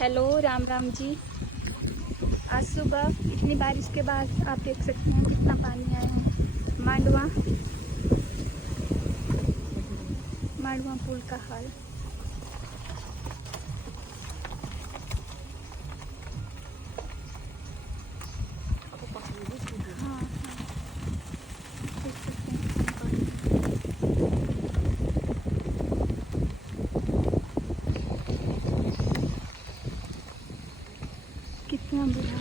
हेलो, राम राम जी। आज सुबह इतनी बारिश के बाद आप देख सकते हैं कितना पानी आया है। मांडवा पुल का हाल। हाँ हाँ, देख सकते हैं कितना कितना बुरा